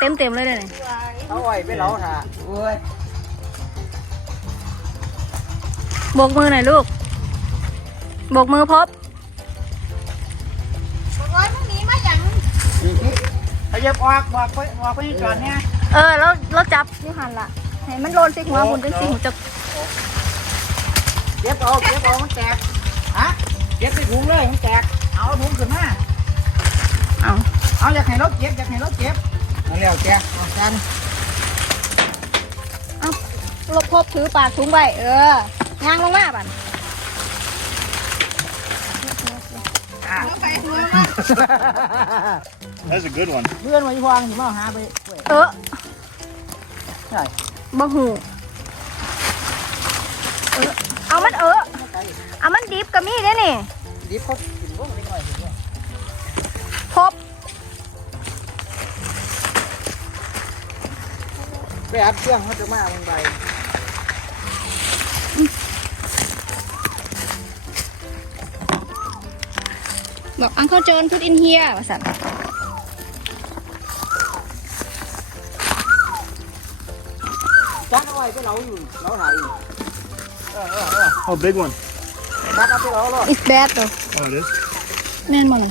เต็มเต็มเลยเนี่ยเอาไว้ไม่เล้าค่ะโบกมือหน่อยลูกโบกมือพบ้อยกว่าหนีมาอย่างขยับออกบอกไปบอกไปจอดเนี่ยเออแล้วแล้วจับนี่หันละเห็นมันโลนซิกหัวบนเป็นซิกจะเก็บออกเก็บออกมันแตกฮะเก็บไปถุงเลยมันแตกเอาถุงขึ้นมาเอา เอาอยากให้เราเก็บอยากให้เราเก็บเอาแล้วแกเอาแกเอาลบพบถือปากถุงใบ เออยางลงมาบ่นนั่นเป็นเพื่อนเพื่อนไว้วางหิมะหาไปเออใช่บะหูเออเอามันเออเอามันดิบก็มีได้นี่ดิบเขากินบ้างเล็กน้พบ cái áp chưa nó cho mẹ mình bày bọc ăn khao trơn put in here bà sẵn Oh, big one. It's bad though. Oh, it is? Man, money.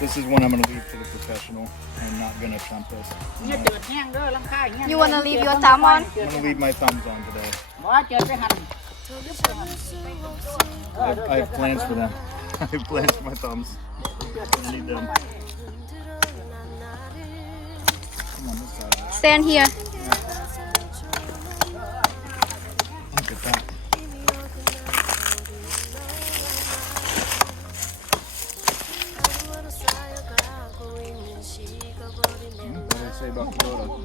This is one I'm gonna leave to the professional. I'm not gonna attempt this. No. You wanna leave your thumb on? I'm gonna leave my thumbs on today. I, I have plans for them. I have plans for my thumbs. I need them. The Stand here. sei blocchi loro.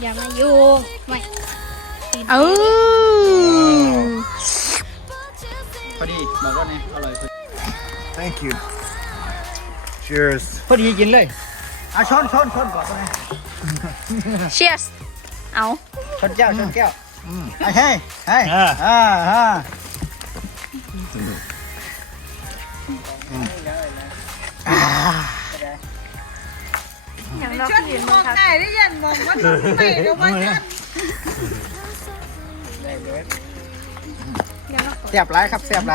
Giờ mày vô Mày Ừ Thank you Cheers พอดีกินเลยอ่ะช้อนช้อนช้อนก่อนไป Cheers เอา ช้อนแก้วช้อนแก้วอืมเฮ้ยเฮ้ยเสียบไรครับเสียบไร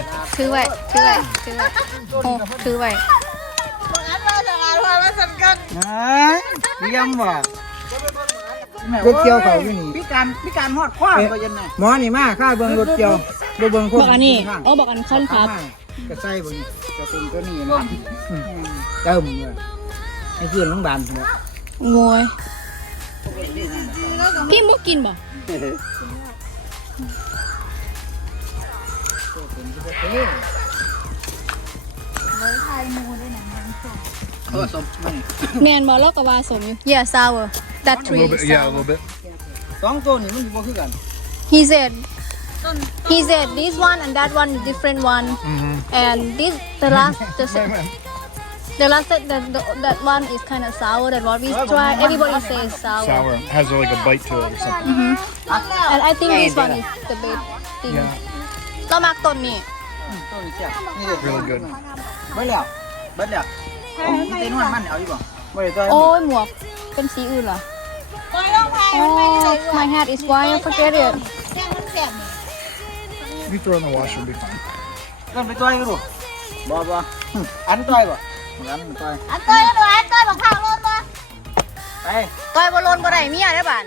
ถือไว้ถือไว้ถือไว้โอ้ถือไว้งั้นเราจะมาทัวร์มาสั่งกันนะเตรียมว่ะรถเกียวเขาที่นี่พ่การพี่การหอดคว้าไปยังไงหมอนี่มากข้าเบิ้งรถเกียวเบิ้งพคนบอกอันนี้เอาบอกอันขั้นครับกระไซบนกระตุ้นตัวนี้นะ เติมเลยให้เพื่อนล้องบานเหมะงวยพี่มุกกินบ่ Man, more local was Yeah, sour. That tree. A bit, sour. yeah, a little bit. He said. He said this one and that one is different one. Mm -hmm. And this the last the, the last the, the, the, that one is kind of sour. That what we try. Everybody says sour. Sour has like a bite to it or something. Mm -hmm. And I think it's funny. Yeah. ก็มากต้นนี้ต้นนี้เจ้าน่เด็ดยเบิ้ลเห้อเบิ้ลเหรอเต้นหัวมันเอาโอ้ยหมวกเป็นสีอื่นเหรอโอ้ my hat is white forget it you throw in the wash will be fine ก็ไม่ต้อยกูบ่บ่อันต้อยบ่อันต้อย อันต้อยบอกข้าวลนบ่ไปต้อยบอลลนบะไรมีอะได้บ้าน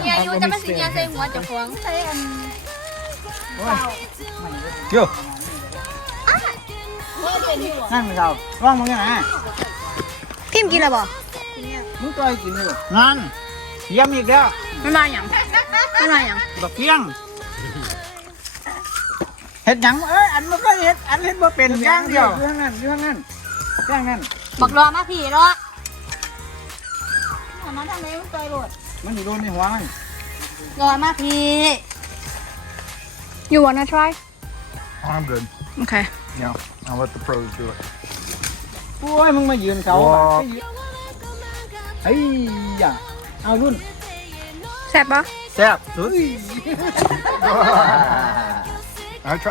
เมียอยู่จะไม่สิเมียใส่หัวจะฟ้องใส่เจ้านั่นเราร้องมึงยังไงพิมกินอะไรบ่มึงต่อกินเลยนั่นยำอีกแล้วไม่มาอย่างไม่มาอย่างแบบเพียงเห็ดยังเอ้ยอันมันก็เห็ดอันเห็ดมันเป็นย่างเดียวย่างนั่นย่างนั่นเรื่องนั้นบอกรอมาพี่รอมาทางไหนมึงต่อยมันอยูโดนในหัวมันรอมาพี่ You wanna try? I'm good. Okay. Yeah, I'll let the pros do it. Ôi, mừng mà dừng cầu Hey, da À luôn Sẹp á Sẹp Ui I try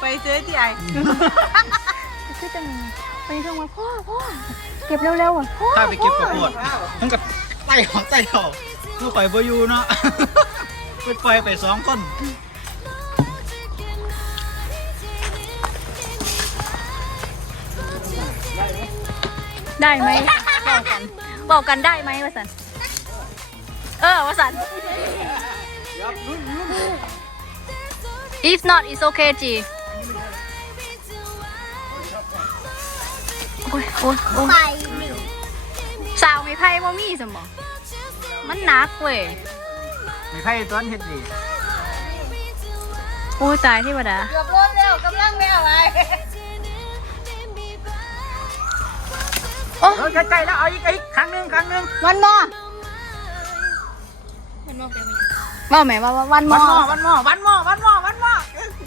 Quay thế thì ai Cứ chẳng Quay không à Kẹp lâu lâu à Thôi bị kẹp cuộc ใจเขาใจเขาคือปล่อไปอยูเนาะ ไปไปไปสองคน ได้ไหมบอกกันได้ไหมวสัน เออวสัน if not it's okay จีโอ้ยโอ้ยสาวไม่ไพ่ว่ามีสมองมันหนักเว้ยมีไพ่ตัวนี้ดดีโอ้ตายที่บนดะเกือบโดนแล้วกำลังไม่เอาไปโอ้ยใจแล้วเอาอีกอีกครั้งหนึ่งครั้งหนึ่งวันมอว่าแม่ว่าวันมอวันมอวันมอวันมอวันมอวันมอ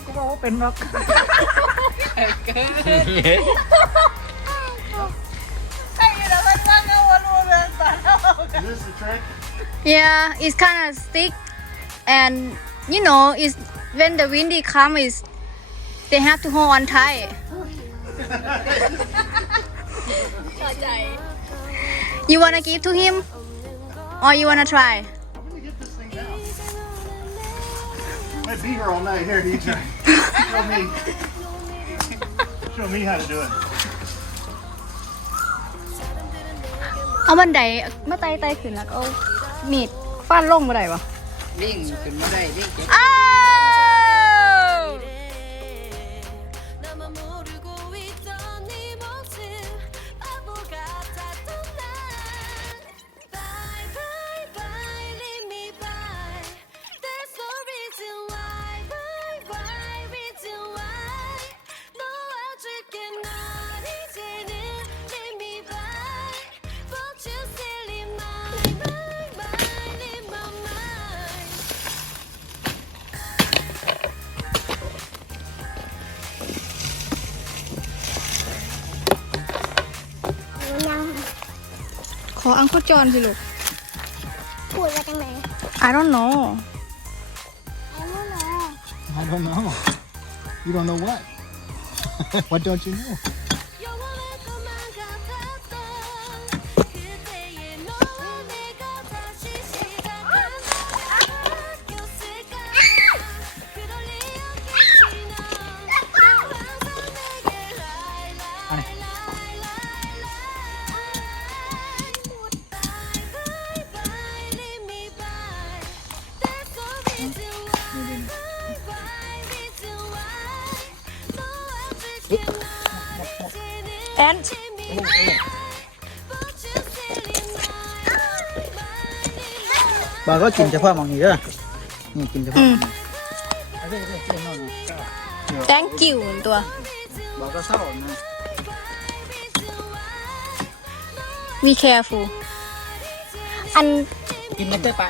กูบอกว่าเป็นหรอกใครอยู่ในวันมอเนี่ยวันมอเป็นสัตว์ yeah it's kind of thick and you know it's when the windy comes they have to hold on tight you want to give to him or you want to try I'd be here all night here DJ. show me show me how to do it เอามันไดเมื่อไตไตขึ้นแล้วก็ หนีดฟาดล่งมาได้ปะวิ่งขึ้นมาได้วิ่งเก็บขออังคดจรส I don't know I don't know I don't know You don't know what What don't you know Tán. bà có chìm cho khoa mọi người chưa chìm cho ừ. thank you mọi người bà có sao mà. be careful ăn chín cái bà